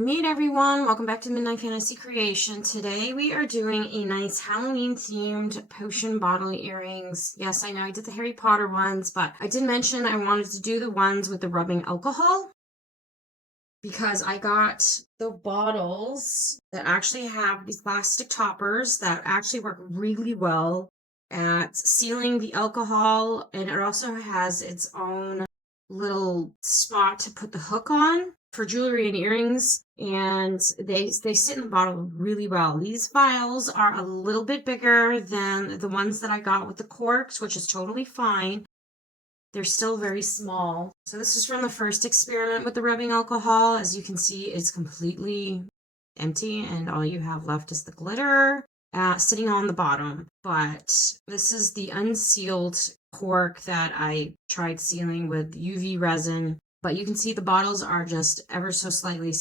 meet everyone. Welcome back to Midnight Fantasy Creation. Today we are doing a nice Halloween themed potion bottle earrings. Yes, I know I did the Harry Potter ones, but I did mention I wanted to do the ones with the rubbing alcohol because I got the bottles that actually have these plastic toppers that actually work really well at sealing the alcohol, and it also has its own little spot to put the hook on for jewelry and earrings, and they sit in the bottle really well. These vials are a little bit bigger than the ones that I got with the corks, which is totally fine. They're still very small. So this is from the first experiment with the rubbing alcohol. As you can see, it's completely empty and all you have left is the glitter sitting on the bottom. But this is the unsealed cork that I tried sealing with UV resin. But you can see the bottles are just ever so slightly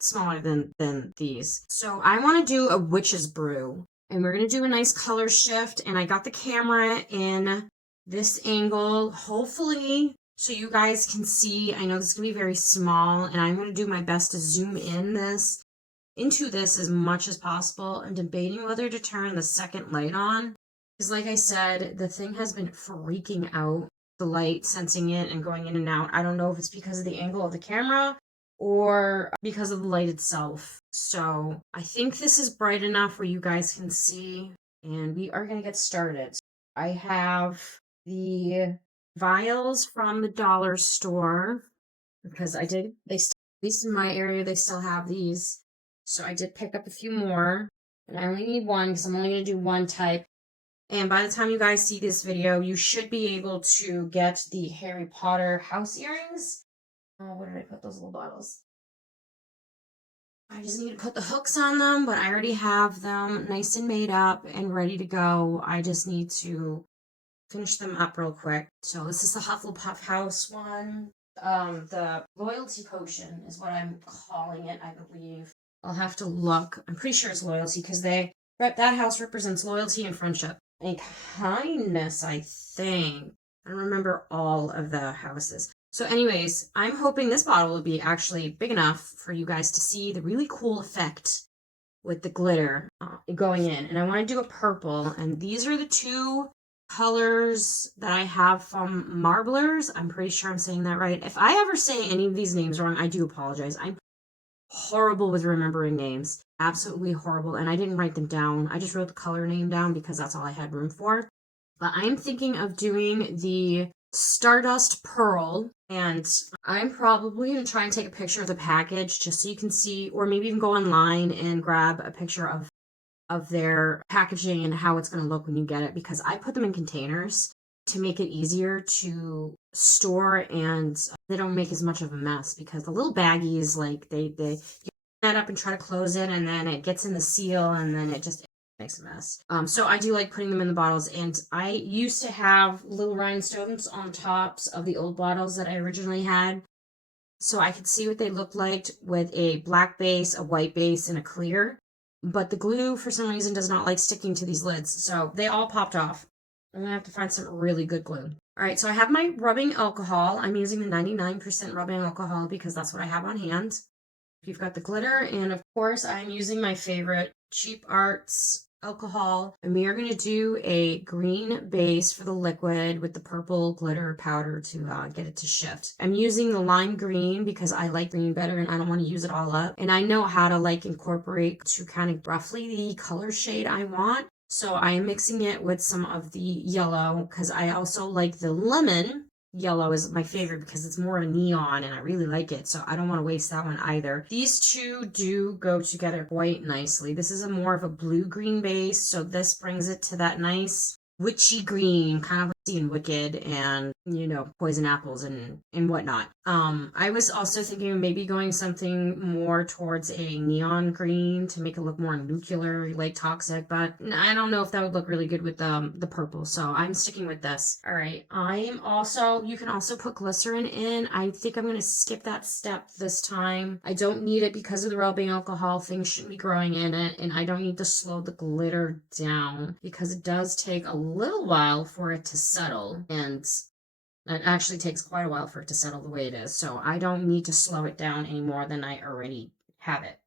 smaller than these. So I want to do a witch's brew. And we're going to do a nice color shift. And I got the camera in this angle, hopefully, so you guys can see. I know this is going to be very small, and I'm going to do my best to zoom into this as much as possible. I'm debating whether to turn the second light on, because like I said, the thing has been freaking out, the light, sensing it and going in and out. I don't know if it's because of the angle of the camera or because of the light itself. So I think this is bright enough where you guys can see, and we are going to get started. I have the vials from the dollar store because at least in my area, they still have these. So I did pick up a few more, and I only need one because I'm only going to do one type. And by the time you guys see this video, you should be able to get the Harry Potter house earrings. Oh, where did I put those little bottles? I just need to put the hooks on them, but I already have them nice and made up and ready to go. I just need to finish them up real quick. So this is the Hufflepuff House one. The loyalty potion is what I'm calling it, I believe. I'll have to look. I'm pretty sure it's loyalty because that house represents loyalty and friendship and kindness, I think. I don't remember all of the houses. So anyways, I'm hoping this bottle will be actually big enough for you guys to see the really cool effect with the glitter going in. And I want to do a purple, and these are the two colors that I have from Marblers. I'm pretty sure I'm saying that right. If I ever say any of these names wrong, I do apologize. I'm horrible with remembering names. Absolutely horrible. And I didn't write them down. I just wrote the color name down because that's all I had room for. But I'm thinking of doing the Stardust Pearl, and I'm probably going to try and take a picture of the package just so you can see, or maybe even go online and grab a picture of their packaging and how it's going to look when you get it, because I put them in containers to make it easier to store, and they don't make as much of a mess, because the little baggies, like they you open that up and try to close it, and then it gets in the seal, and then it just makes a mess. So I do like putting them in the bottles, and I used to have little rhinestones on tops of the old bottles that I originally had, so I could see what they looked like with a black base, a white base, and a clear. But the glue, for some reason, does not like sticking to these lids, so they all popped off. I'm gonna have to find some really good glue. All right, so I have my rubbing alcohol. I'm using the 99% rubbing alcohol because that's what I have on hand. You've got the glitter, and of course, I'm using my favorite Cheap Arts alcohol, and we are going to do a green base for the liquid with the purple glitter powder to get it to shift. I'm using the lime green because I like green better and I don't want to use it all up, and I know how to like incorporate to kind of roughly the color shade I want. So I am mixing it with some of the yellow because I also like the lemon. Yellow is my favorite because it's more a neon and I really like it, so I don't want to waste that one either. These two do go together quite nicely. This is a more of a blue-green base, so this brings it to that nice witchy green, kind of like seeing Wicked and, poison apples and whatnot. I was also thinking of maybe going something more towards a neon green to make it look more nuclear, like toxic, but I don't know if that would look really good with the purple, so I'm sticking with this. All right, you can also put glycerin in. I think I'm going to skip that step this time. I don't need it because of the rubbing alcohol. Things shouldn't be growing in it, and I don't need to slow the glitter down because it does take a little while for it to settle, and it actually takes quite a while for it to settle the way it is, so I don't need to slow it down any more than I already have it.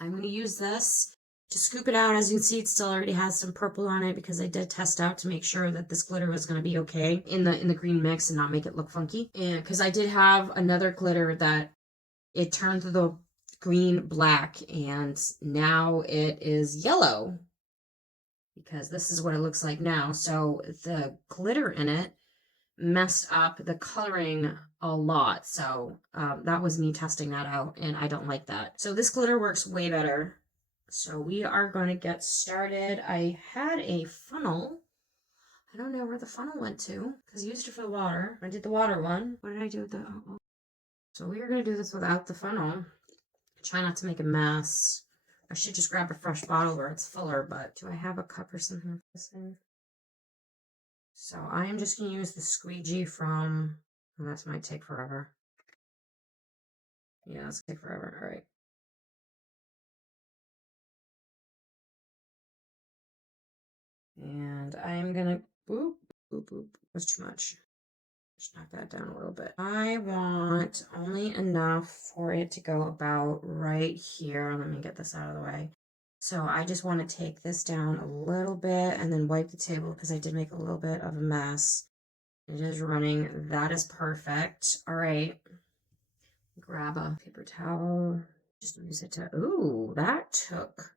I'm going to use this to scoop it out. As you can see, it still already has some purple on it because I did test out to make sure that this glitter was going to be okay in the green mix and not make it look funky. And because I did have another glitter that it turned the green black and now it is yellow because this is what it looks like now. So the glitter in it messed up the coloring a lot. So that was me testing that out and I don't like that. So this glitter works way better. So we are going to get started. I had a funnel. I don't know where the funnel went to because I used it for the water. I did the water one. What did I do with the... Oh. So we are going to do this without the funnel. Try not to make a mess. I should just grab a fresh bottle where it's fuller, but do I have a cup or something for this in? So I am just going to use the squeegee from... Oh, that might take forever. Yeah, it's take forever. All right. And I'm going to... Boop, boop, boop. That's too much. Just knock that down a little bit. I want only enough for it to go about right here. Let me get this out of the way. So I just want to take this down a little bit and then wipe the table because I did make a little bit of a mess. It is running. That is perfect. All right. Grab a paper towel. Just use it to... Ooh, that took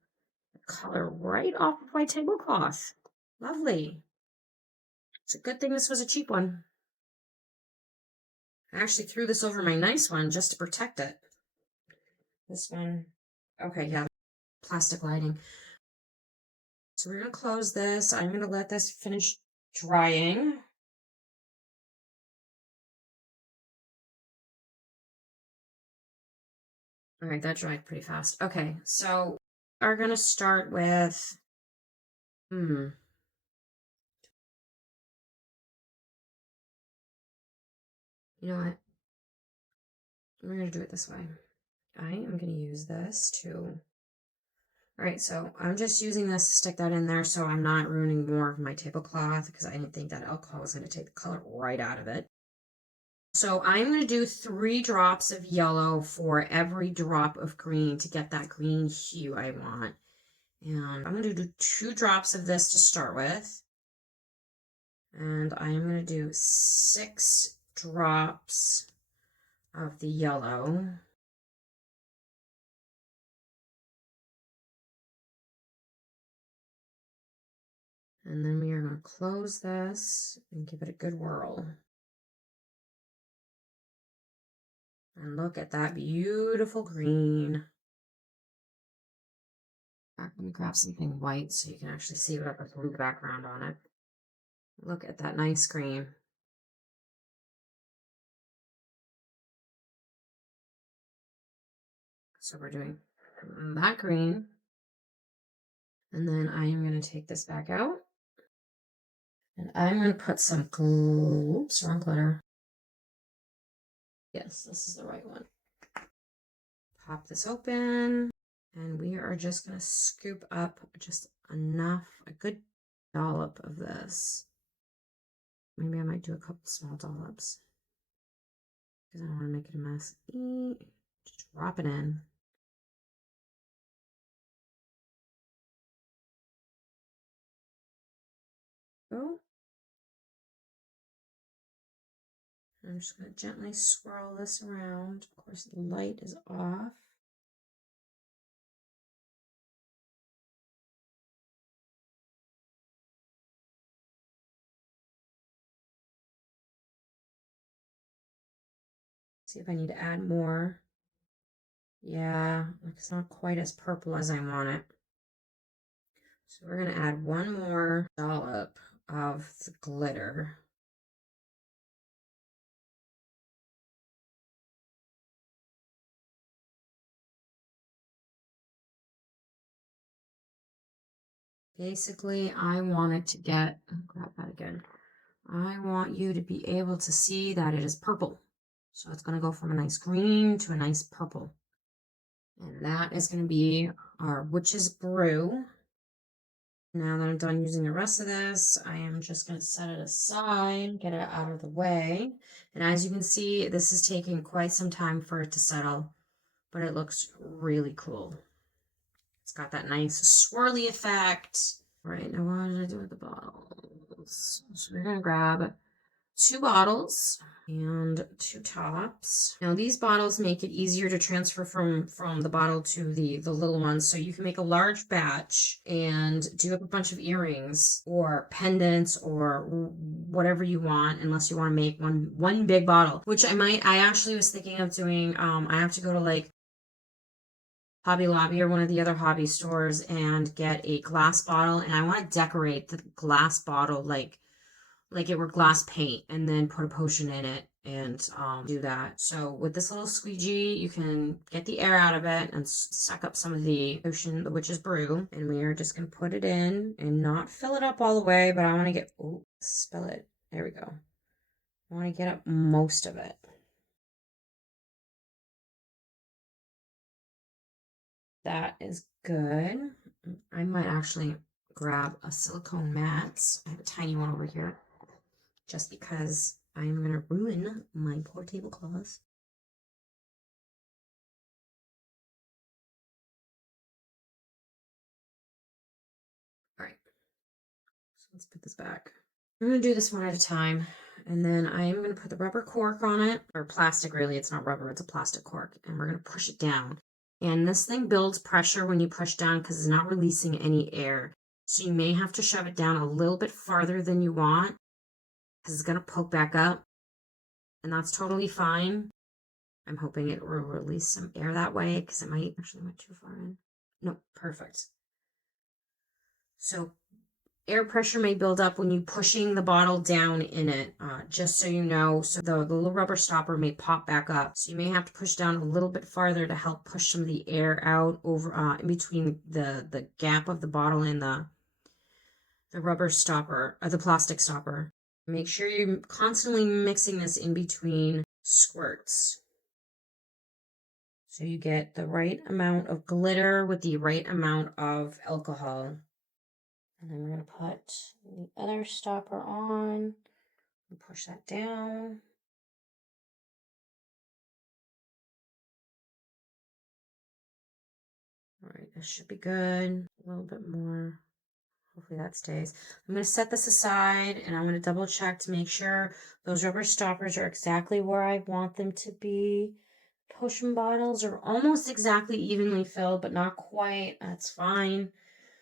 the color right off of my tablecloth. Lovely. It's a good thing this was a cheap one. I actually threw this over my nice one just to protect it. This one. Okay, yeah. Plastic lining. So we're going to close this. I'm going to let this finish drying. All right, that dried pretty fast. Okay, so we're going to start with... You know what? We're going to do it this way. I am going to use this to... All right, so I'm just using this to stick that in there so I'm not ruining more of my tablecloth because I didn't think that alcohol was going to take the color right out of it. So I'm going to do 3 drops of yellow for every drop of green to get that green hue I want. And I'm going to do 2 drops of this to start with. And I'm going to do 6 drops of the yellow. And then we are going to close this and give it a good whirl. And look at that beautiful green. Let me grab something white so you can actually see what the blue background on it. Look at that nice green. So we're doing that green. And then I am going to take this back out. And I'm going to put some oops, wrong glitter. Yes, this is the right one. Pop this open. And we are just going to scoop up just enough, a good dollop of this. Maybe I might do a couple small dollops. Because I don't want to make it a mess. Just drop it in. Go. I'm just going to gently swirl this around. Of course, the light is off. See if I need to add more. Yeah, it's not quite as purple as I want it. So we're going to add one more dollop of the glitter. Basically, I want it to get, grab that again. I want you to be able to see that it is purple. So it's going to go from a nice green to a nice purple. And that is going to be our witch's brew. Now that I'm done using the rest of this, I am just going to set it aside, get it out of the way. And as you can see, this is taking quite some time for it to settle. but it looks really cool. It's got that nice swirly effect. All right, now what did I do with the bottles? So we're gonna grab 2 bottles and 2 tops. Now these bottles make it easier to transfer from the bottle to the little ones. So you can make a large batch and do up a bunch of earrings or pendants or whatever you want, unless you want to make one big bottle, which I actually was thinking of doing. I have to go to like Hobby Lobby or one of the other hobby stores and get a glass bottle, and I want to decorate the glass bottle like it were glass paint, and then put a potion in it and do that. So with this little squeegee, you can get the air out of it and suck up some of the potion, the witch's brew. And we are just going to put it in and not fill it up all the way, but I want to get, oh, spill it. There we go. I want to get up most of it. That is good. I might actually grab a silicone mat. I have a tiny one over here, just because I'm going to ruin my poor tablecloths. All right, so let's put this back. I'm going to do this one at a time, and then I am going to put the rubber cork on it, or plastic really, it's not rubber, it's a plastic cork, and we're going to push it down. And this thing builds pressure when you push down because it's not releasing any air. So you may have to shove it down a little bit farther than you want because it's going to poke back up, and that's totally fine. I'm hoping it will release some air that way because it might actually went too far in. No, perfect. So air pressure may build up when you're pushing the bottle down in it, just so you know. So the little rubber stopper may pop back up. So you may have to push down a little bit farther to help push some of the air out over in between the gap of the bottle and the rubber stopper, or the plastic stopper. Make sure you're constantly mixing this in between squirts, so you get the right amount of glitter with the right amount of alcohol. And then we're going to put the other stopper on and push that down. All right, this should be good. A little bit more. Hopefully that stays. I'm going to set this aside, and I'm going to double check to make sure those rubber stoppers are exactly where I want them to be. Potion bottles are almost exactly evenly filled, but not quite. That's fine.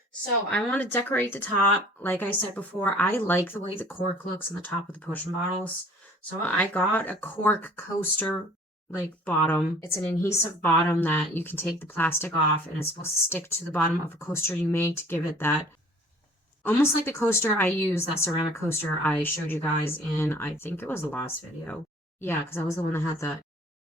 So I want to decorate the top. Like I said before, I like the way the cork looks on the top of the potion bottles. So I got a cork coaster like bottom. It's an adhesive bottom that you can take the plastic off, and it's supposed to stick to the bottom of a coaster you make to give it that, almost like the coaster I use, that ceramic coaster I showed you guys in, I think it was the last video. Yeah, because that was the one that had the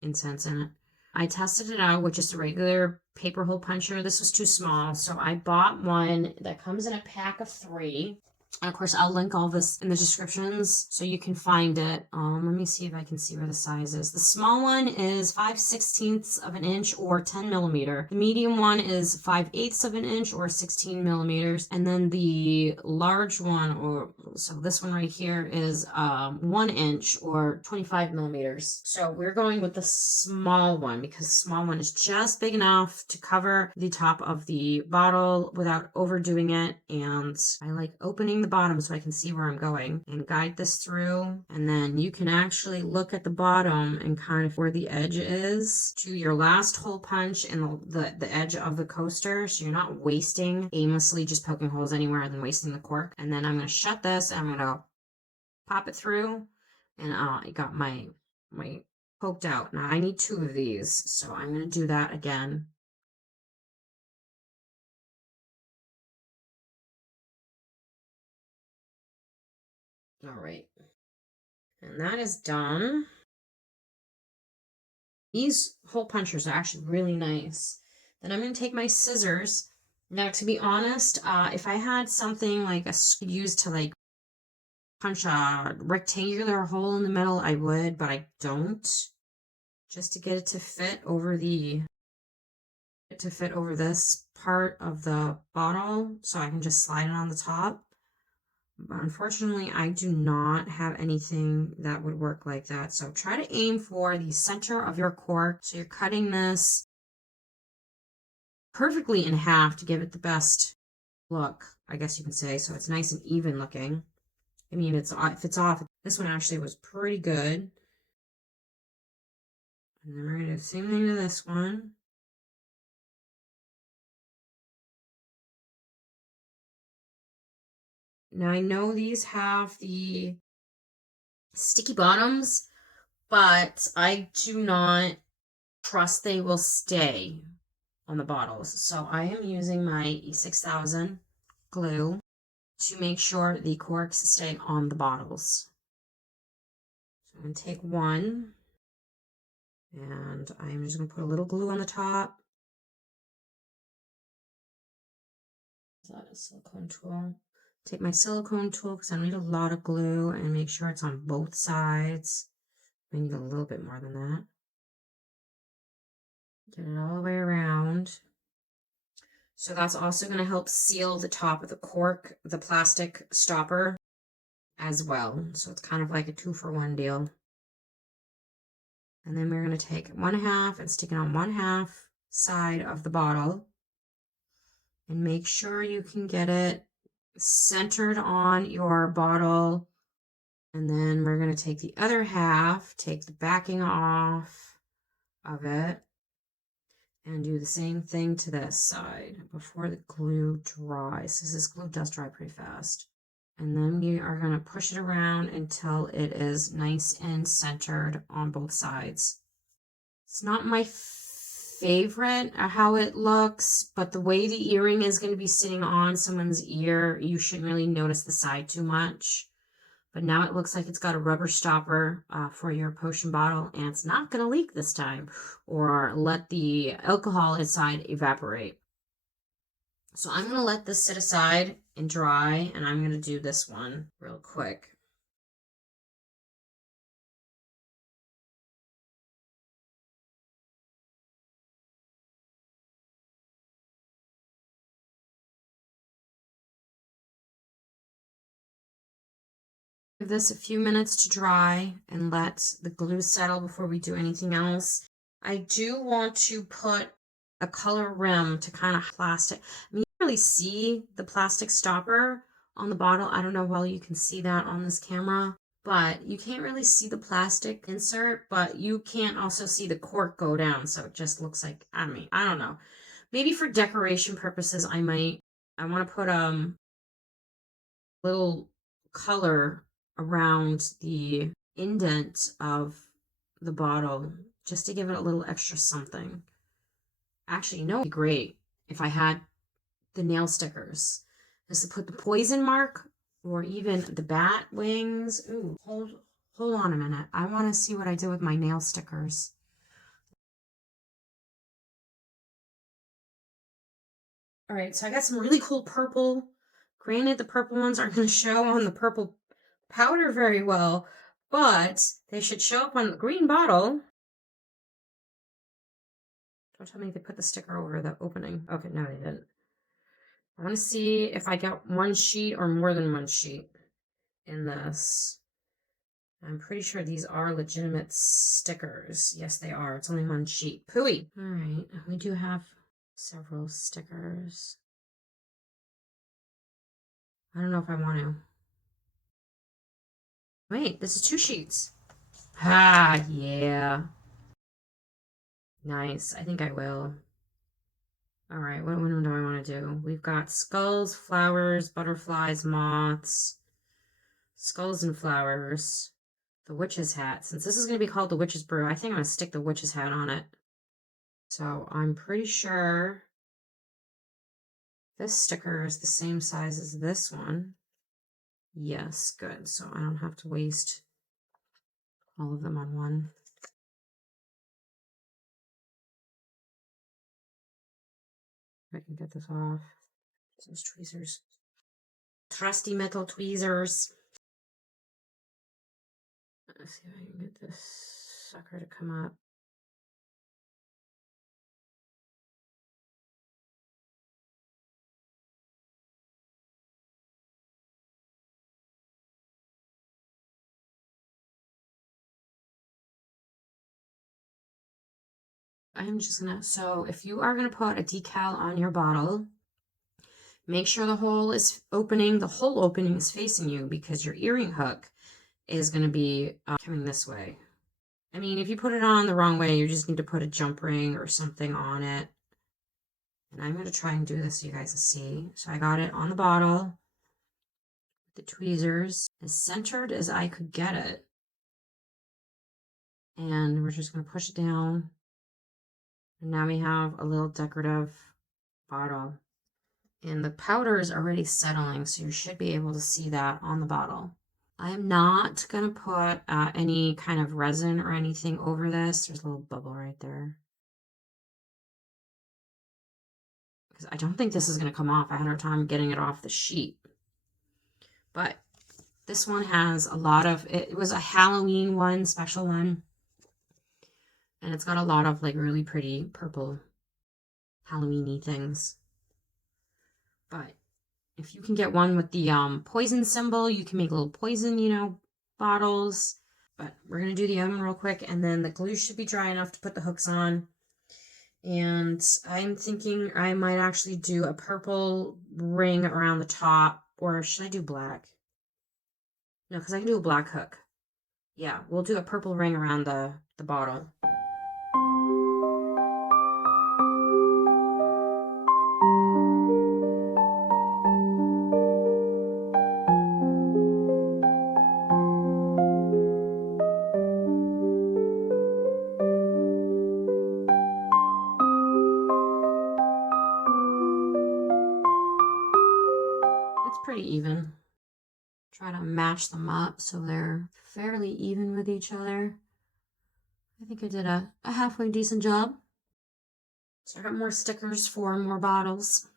incense in it. I tested it out with just a regular paper hole puncher. This was too small, so I bought one that comes in a pack of 3. And of course, I'll link all this in the descriptions so you can find it. Let me see if I can see where the size is. The small one is 5/16 of an inch or 10 millimeter. The medium one is 5/8 of an inch or 16 millimeters. And then the large one, or so this one right here, is 1 inch or 25 millimeters. So we're going with the small one because the small one is just big enough to cover the top of the bottle without overdoing it. And I like opening the bottom so I can see where I'm going and guide this through. And then you can actually look at the bottom and kind of where the edge is to your last hole punch and the edge of the coaster, so you're not wasting aimlessly just poking holes anywhere and then wasting the cork. And then I'm going to shut this and I'm going to pop it through, and I got my poked out. Now I need 2 of these, so I'm going to do that again. All right, and that is done. These hole punchers are actually really nice. Then I'm going to take my scissors. Now, to be honest, if I had something like a used to like punch a rectangular hole in the middle, I would, but I don't. Just to get it to fit over this part of the bottle, so I can just slide it on the top. But unfortunately, I do not have anything that would work like that. So try to aim for the center of your cork. So you're cutting this perfectly in half to give it the best look, I guess you can say. So it's nice and even looking. I mean, if it's off, this one actually was pretty good. And then we're going to do the same thing to this one. Now I know these have the sticky bottoms, but I do not trust they will stay on the bottles. So I am using my E6000 glue to make sure the corks stay on the bottles. So I'm going to take one, and I'm just going to put a little glue on the top. Is that a silicone tool? Take my silicone tool because I need a lot of glue and make sure it's on both sides. I need a little bit more than that. Get it all the way around. So that's also going to help seal the top of the cork, the plastic stopper as well. So it's kind of like a 2-for-1 deal. And then we're going to take 1/2 and stick it on 1/2 side of the bottle. And make sure you can get it centered on your bottle. And then we're going to take the other half, take the backing off of it, and do the same thing to this side before the glue dries. This glue does dry pretty fast. And then we are going to push it around until it is nice and centered on both sides. It's not my favorite how it looks, but the way the earring is going to be sitting on someone's ear, you shouldn't really notice the side too much. But now it looks like it's got a rubber stopper for your potion bottle, and it's not going to leak this time or let the alcohol inside evaporate. So I'm going to let this sit aside and dry, and I'm going to do this one real quick. Give this a few minutes to dry and let the glue settle before we do anything else. I do want to put a color rim to kind of plastic. I mean, you can really see the plastic stopper on the bottle. I don't know how well you can see that on this camera, but you can't really see the plastic insert, but you can't also see the cork go down. So it just looks like, I mean, I don't know. Maybe for decoration purposes, I want to put little color around the indent of the bottle just to give it a little extra something. Actually, you know, it'd be great if I had the nail stickers, just to put the poison mark or even the bat wings. Ooh, hold on a minute. I want to see what I did with my nail stickers. All right, so I got some really cool purple. Granted, the purple ones aren't going to show on the purple powder very well, but they should show up on the green bottle. Don't tell me they put the sticker over the opening. Okay, no, they didn't. I want to see if I got one sheet or more than one sheet in this. I'm pretty sure these are legitimate stickers. Yes, they are. It's only one sheet. Pooey. All right, we do have several stickers. I don't know if I want to. Wait, this is 2 sheets. Ah, yeah. Nice. I think I will. All right, what one do I want to do? We've got skulls, flowers, butterflies, moths, skulls and flowers, the witch's hat. Since this is going to be called the witch's brew, I think I'm going to stick the witch's hat on it. So I'm pretty sure this sticker is the same size as this one. Yes, good. So I don't have to waste all of them on one. I can get this off. Those tweezers. Trusty metal tweezers. Let's see if I can get this sucker to come up. I'm just gonna, so if you are gonna put a decal on your bottle, make sure the hole opening is facing you, because your earring hook is gonna be coming this way. I mean, if you put it on the wrong way, you just need to put a jump ring or something on it. And I'm gonna try and do this so you guys can see. So I got it on the bottle, the tweezers, as centered as I could get it. And we're just gonna push it down. And now we have a little decorative bottle. And the powder is already settling, so you should be able to see that on the bottle. I am not going to put any kind of resin or anything over this. There's a little bubble right there. Because I don't think this is going to come off. I had a hard time getting it off the sheet. But this one has a lot of, it was a Halloween one, special one. And it's got a lot of like really pretty purple Halloween-y things. But if you can get one with the poison symbol, you can make little poison, bottles. But we're going to do the other one real quick, and then the glue should be dry enough to put the hooks on. And I'm thinking I might actually do a purple ring around the top, or should I do black? No, because I can do a black hook. Yeah, we'll do a purple ring around the bottle. It's pretty even. Try to match them up so they're fairly even with each other. I think I did a halfway decent job. So I got more stickers for more bottles.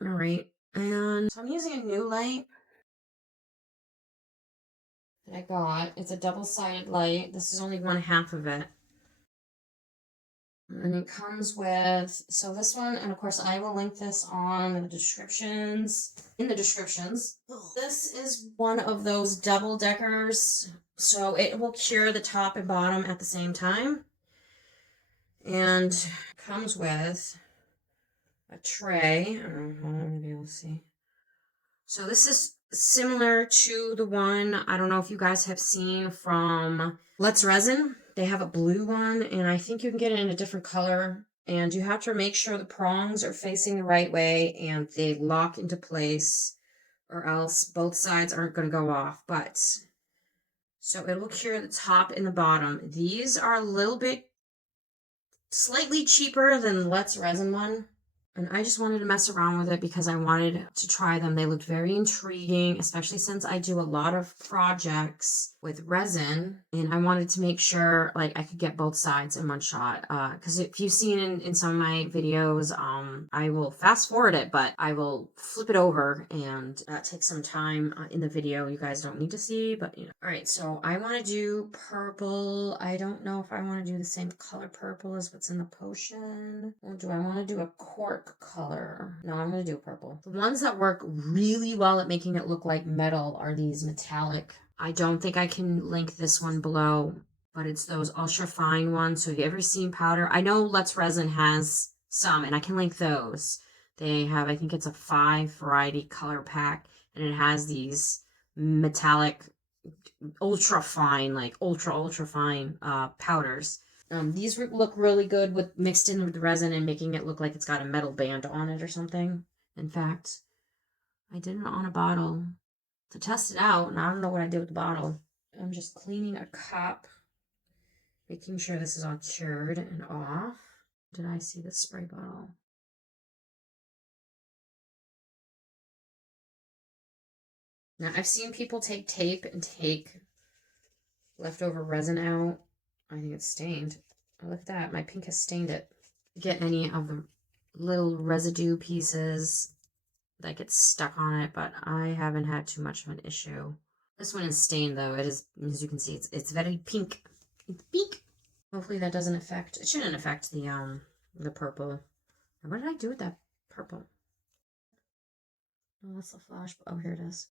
All right, and so I'm using a new light that I got. It's a double-sided light. This is only 1/2 of it. And it comes with, so this one, and of course I will link this on the descriptions, in the descriptions. This is one of those double deckers, so it will cure the top and bottom at the same time. And comes with a tray. I don't know, I'm gonna be able to see. So this is similar to the one, I don't know if you guys have seen from Let's Resin. They have a blue one, and I think you can get it in a different color. And you have to make sure the prongs are facing the right way and they lock into place, or else both sides aren't going to go off. But so it will cure the top and the bottom. These are a little bit slightly cheaper than the Let's Resin one. And I just wanted to mess around with it because I wanted to try them. They looked very intriguing, especially since I do a lot of projects with resin. And I wanted to make sure like I could get both sides in one shot. Because if you've seen in some of my videos, I will fast forward it, but I will flip it over, and that takes some time in the video. You guys don't need to see, but you know. All right, so I want to do purple. I don't know if I want to do the same color purple as what's in the potion. Or do I want to do a cork color? No, I'm going to do purple. The ones that work really well at making it look like metal are these metallic. I don't think I can link this one below, but it's those ultra fine ones. So if you ever seen powder, I know Let's Resin has some, and I can link those. They have, I think it's a 5 variety color pack, and it has these metallic ultra fine, like ultra fine powders. These look really good with mixed in with the resin and making it look like it's got a metal band on it or something. In fact, I did it on a bottle to test it out, and I don't know what I did with the bottle. I'm just cleaning a cup, making sure this is all cured and off. Did I see the spray bottle? Now, I've seen people take tape and take leftover resin out. I think it's stained. Oh, look at that. My pink has stained it. Get any of the little residue pieces that get stuck on it, but I haven't had too much of an issue. This one is stained though. It is, as you can see, it's very pink. It's pink. Hopefully that doesn't affect, it shouldn't affect the purple. What did I do with that purple? Oh, that's the flash. Oh, here it is.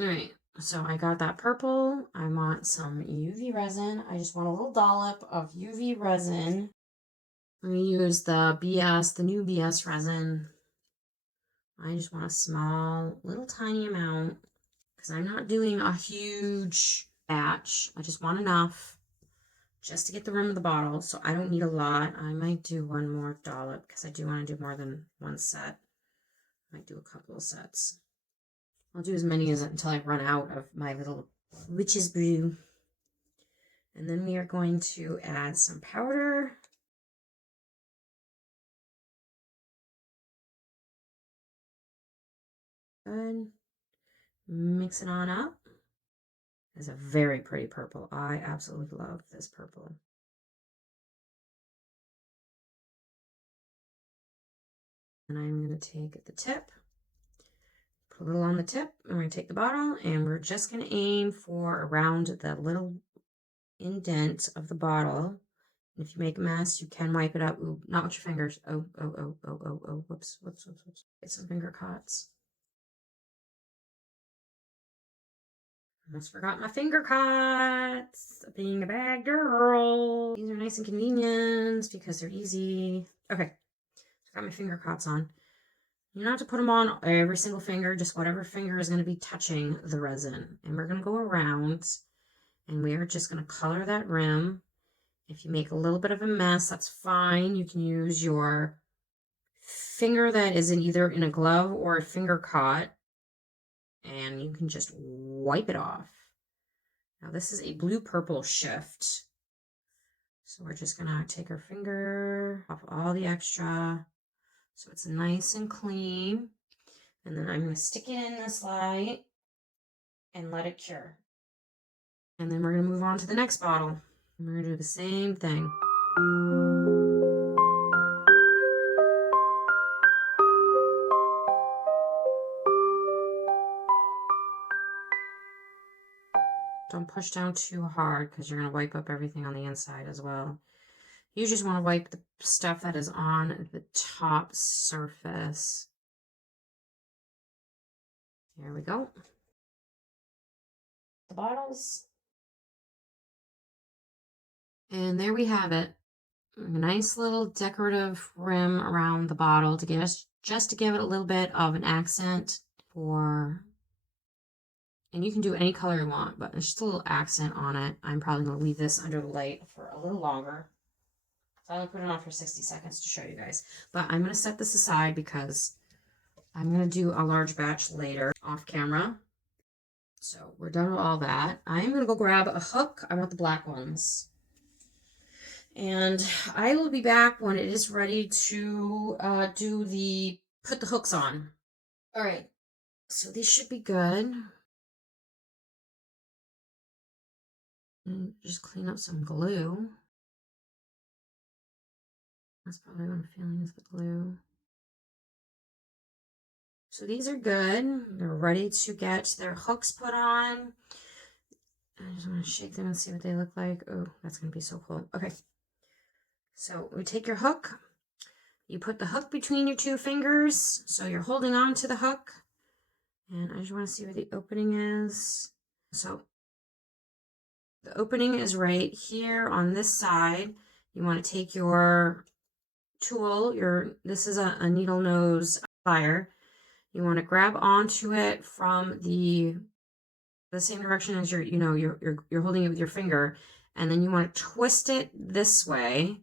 All right, so I got that purple. I want some UV resin. I just want a little dollop of UV resin. I'm going to use the new BS resin. I just want a small, little tiny amount because I'm not doing a huge batch. I just want enough just to get the rim of the bottle, so I don't need a lot. I might do one more dollop because I do want to do more than one set. I might do a couple of sets. I'll do as many as until I run out of my little witch's brew. And then we are going to add some powder. Good. Mix it on up. It's a very pretty purple. I absolutely love this purple. And I'm going to take the tip, put a little on the tip, and we're going to take the bottle, and we're just going to aim for around the little indent of the bottle. And if you make a mess, you can wipe it up. Ooh, not with your fingers. Oh, oh, oh, oh, oh, oh, whoops, whoops, whoops, whoops. Get some finger cuts. Almost forgot my finger cuts. Being a bad girl. These are nice and convenient because they're easy. Okay, so I got my finger cuts on. You don't have to put them on every single finger, just whatever finger is going to be touching the resin. And we're going to go around and we are just going to color that rim. If you make a little bit of a mess, that's fine. You can use your finger that is either in a glove or a finger cut and you can just wipe it off. Now this is a blue-purple shift. So we're just gonna take our finger off all the extra so it's nice and clean. And then I'm gonna stick it in this light and let it cure. And then we're gonna move on to the next bottle. And we're gonna do the same thing. Don't push down too hard because you're going to wipe up everything on the inside as well. You just want to wipe the stuff that is on the top surface. There we go. The bottles. And there we have it. A nice little decorative rim around the bottle to give us, just to give it a little bit of an accent for, and you can do any color you want, but it's just a little accent on it. I'm probably going to leave this under the light for a little longer. So I'm going to put it on for 60 seconds to show you guys. But I'm going to set this aside because I'm going to do a large batch later off camera. So we're done with all that. I'm going to go grab a hook. I want the black ones. And I will be back when it is ready to put the hooks on. All right. So these should be good. And just clean up some glue. That's probably what I'm feeling is the glue. So these are good. They're ready to get their hooks put on. I just want to shake them and see what they look like. Oh, that's going to be so cool. Okay. So we take your hook. You put the hook between your two fingers. So you're holding on to the hook. And I just want to see where the opening is. So the opening is right here on this side. You want to take your tool. This is a needle nose plier. You want to grab onto it from the same direction as you're holding it with your finger, and then you want to twist it this way,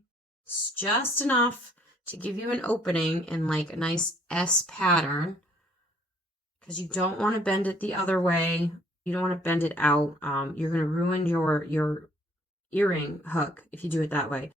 just enough to give you an opening in like a nice S pattern, because you don't want to bend it the other way. You don't want to bend it out. You're going to ruin your earring hook if you do it that way.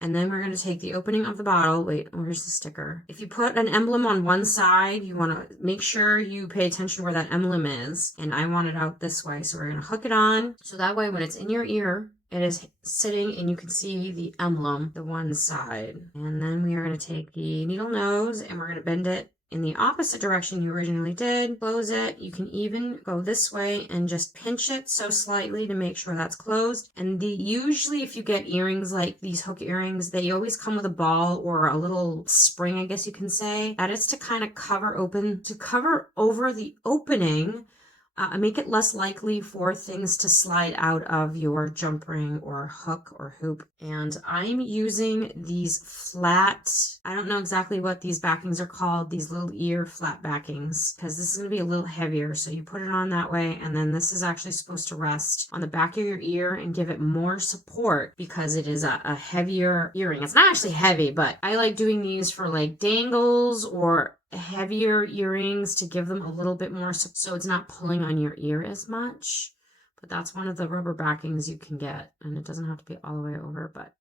And then we're going to take the opening of the bottle. Wait, where's the sticker? If you put an emblem on one side, you want to make sure you pay attention to where that emblem is. And I want it out this way. So we're going to hook it on. So that way when it's in your ear, it is sitting and you can see the emblem, the one side. And then we are going to take the needle nose and we're going to bend it in the opposite direction you originally did. Close it. You can even go this way and just pinch it so slightly to make sure that's closed. And usually if you get earrings like these hook earrings, they always come with a ball or a little spring, I guess you can say. That is to kind of cover over the opening make it less likely for things to slide out of your jump ring or hook or hoop. And I'm using these flat, I don't know exactly what these backings are called, these little ear flat backings, because this is going to be a little heavier. So you put it on that way, and then this is actually supposed to rest on the back of your ear and give it more support because it is a heavier earring. It's not actually heavy, but I like doing these for like dangles or heavier earrings to give them a little bit more so it's not pulling on your ear as much. But that's one of the rubber backings you can get, and it doesn't have to be all the way over, but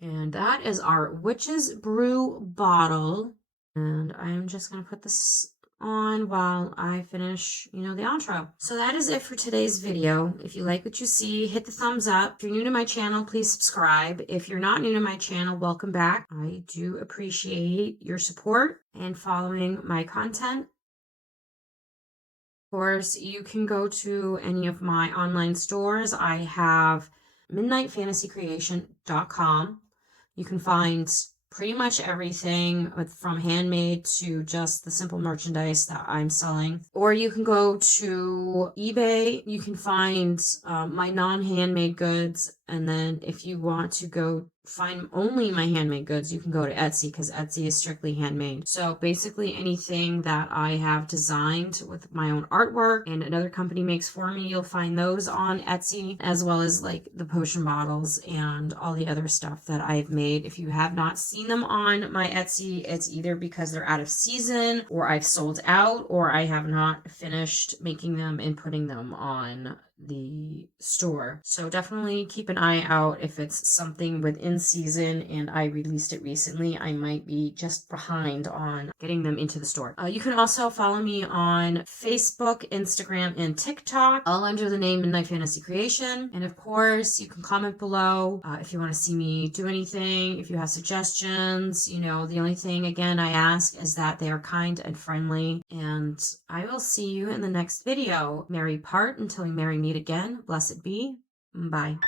and that is our Witch's Brew bottle. And I'm just going to put this on while I finish, the outro. So that is it for today's video. If you like what you see, hit the thumbs up. If you're new to my channel, please subscribe. If you're not new to my channel, welcome back. I do appreciate your support and following my content. Of course, you can go to any of my online stores. I have midnightfantasycreation.com. You can find pretty much everything from handmade to just the simple merchandise that I'm selling. Or you can go to eBay. You can find my non-handmade goods. And then if you want to go find only my handmade goods, you can go to Etsy because Etsy is strictly handmade. So basically anything that I have designed with my own artwork and another company makes for me, you'll find those on Etsy, as well as like the potion bottles and all the other stuff that I've made. If you have not seen them on my Etsy, it's either because they're out of season or I've sold out or I have not finished making them and putting them on the store. So definitely keep an eye out if it's something within season and I released it recently. I might be just behind on getting them into the store. You can also follow me on Facebook, Instagram, and TikTok, all under the name Midnight Fantasy Creation. And of course, you can comment below if you want to see me do anything, if you have suggestions. The only thing, again, I ask is that they are kind and friendly. And I will see you in the next video. Merry part until we merry meet again. Blessed be. Bye.